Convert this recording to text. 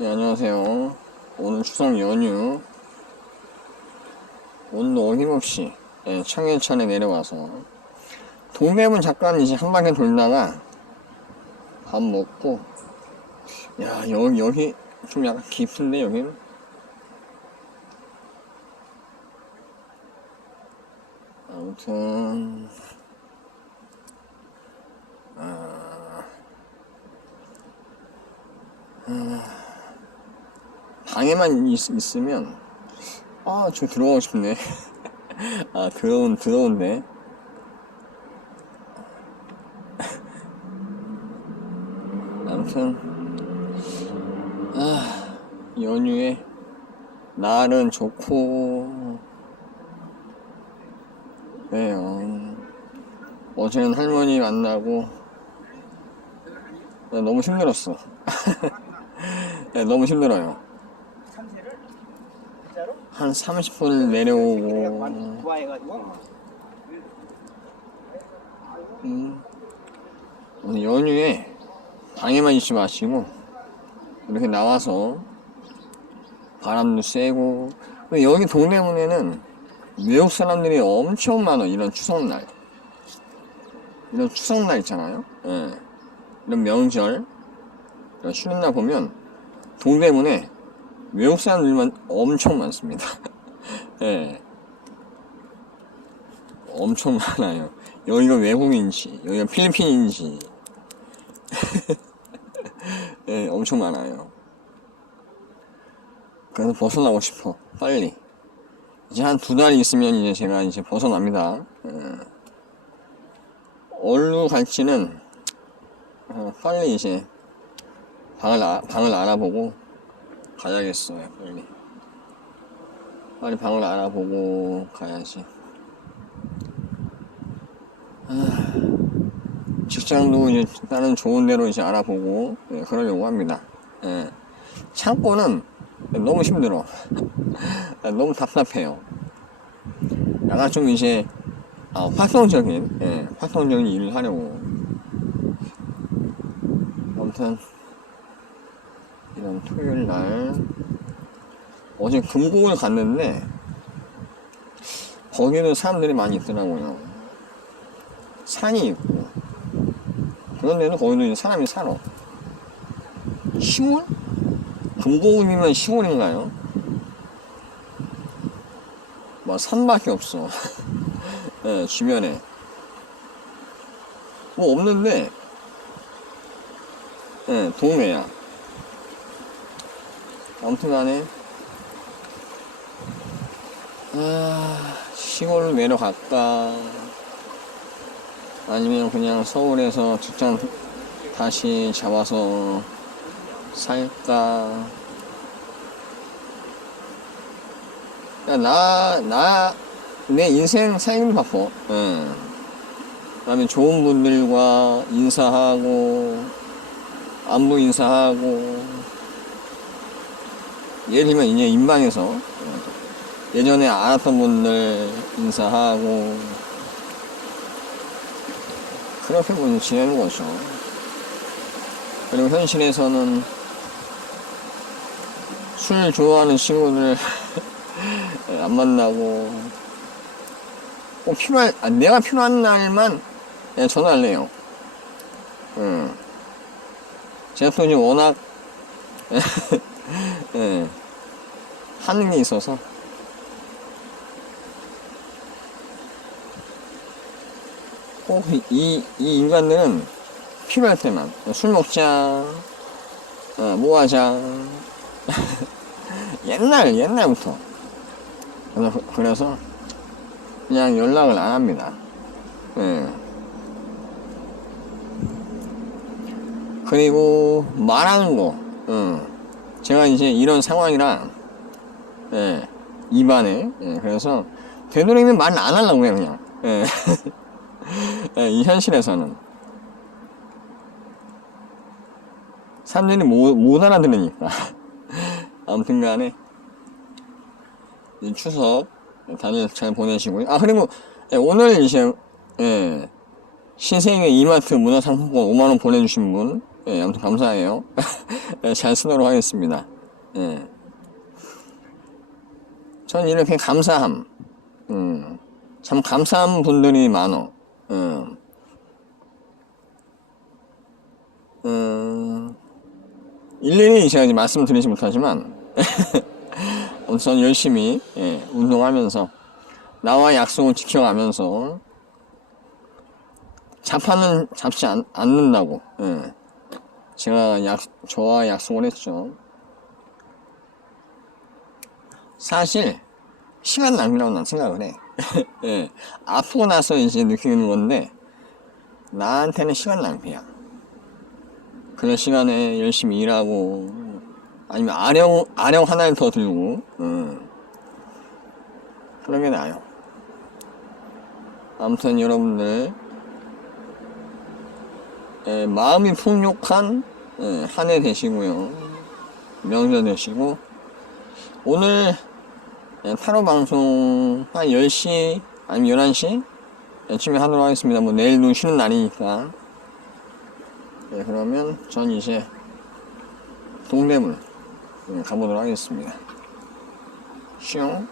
네, 안녕하세요. 오늘 추석 연휴. 오늘도 어김없이 예, 청해천에 내려와서. 동대문 잠깐 이제 한 바퀴 돌다가 밥 먹고 야 여기 여기 좀 약간 깊은데 여기는 아무튼 방에만 있, 있으면 아저 들어가고 싶네. 아 더러운 더러운데 아무튼 아 연휴에 날은 좋고 네요 어제는 할머니 만나고 나 너무 힘들었어. 네, 너무 힘들어요 한 30분 내려오고. 음, 연휴에 방에만 있지 마시고 이렇게 나와서 바람도 쐬고. 여기 동대문에는 외국 사람들이 엄청 많아 이런 추석날. 이런 추석날 있잖아요. 예. 이런 명절 이런 쉬는 날 보면 동대문에 외국 사람들만 엄청 많습니다. 예. 엄청 많아요. 여기가 외국인지 여기가 필리핀인지. 예, 엄청 많아요. 그래서 벗어나고 싶어 빨리. 이제 한 두 달 있으면 이제 제가 이제 벗어납니다. 예. 어디로 갈지는 어, 빨리 이제 방을, 아, 방을 알아보고 가야겠어요 빨리 빨리 방을 알아보고 가야지 직장도 이제 다른 좋은 데로 이제 알아보고 예, 그러려고 합니다. 예. 창고는 너무 힘들어. 너무 답답해요. 약간 좀 이제 아, 활동적인 예, 활동적인 일을 하려고. 아무튼 이런 토요일 날 어제 금곡을 갔는데 거기는 사람들이 많이 있더라고요. 산이 있고 그런 데는 이제 사람이 살아. 시골? 금고음이면 시골인가요? 뭐 산밖에 없어. 예, 주변에. 뭐 없는데, 예, 동네야. 아무튼 간에, 아, 시골로 내려갈까. 아니면 그냥 서울에서 직장 다시 잡아서 살까. 야, 나, 나, 내 인생 살기 바빠. 응. 그다음에 좋은 분들과 인사하고, 안부 인사하고, 예를 들면 이제 인방에서 예전에 알았던 분들 인사하고, 그렇게 뭐 지내는 거죠. 그리고 현실에서는 술 좋아하는 친구들 안 만나고 꼭 필요할 아, 내가 필요한 날만 전화를 해요. 응. 제가 또 이제 워낙 예, 게 있어서 꼭 이, 이 인간들은 필요할 때만 술 먹자, 어, 뭐 하자. 옛날, 옛날부터. 그래서, 그냥 연락을 안 합니다. 예. 그리고 말하는 거, 어. 제가 이제 이런 상황이라, 예, 입안에, 예, 그래서 되도록이면 말 안 하려고 해요, 그냥. 예. 예, 이 현실에서는 사람들이 못, 못 알아들으니까 아무튼 간에 이 추석 다들 잘 보내시고요 아 그리고 예, 오늘 이제 예, 신세계 이마트 문화상품권 5만원 보내주신 분 예, 아무튼 감사해요. 예, 잘 쓰도록 하겠습니다. 예. 전 이렇게 감사함, 음, 참 감사한 분들이 많어. 음, 음, 일일이 제가 이제 말씀드리지 못하지만, 우선 열심히 예, 운동하면서 나와 약속을 지켜가면서 자판은 잡지 않, 않는다고 예. 제가 약, 저와 약속을 했죠. 사실 시간 낭비라고 난 생각을 해. 예. 아프고 나서 이제 느끼는 건데 나한테는 시간 낭비야. 그런 시간에 열심히 일하고 아니면 아령 아령 하나를 더 들고 음. 그런 게 나아요. 아무튼 여러분들 예, 마음이 풍족한 예, 한해 되시고요. 명절 되시고 오늘 예, 타로 방송 한 10시 아니면 11시 쯤에 하도록 하겠습니다. 뭐 내일도 쉬는 날이니까 예, 그러면 전 이제 동대문 예, 가보도록 하겠습니다. 슝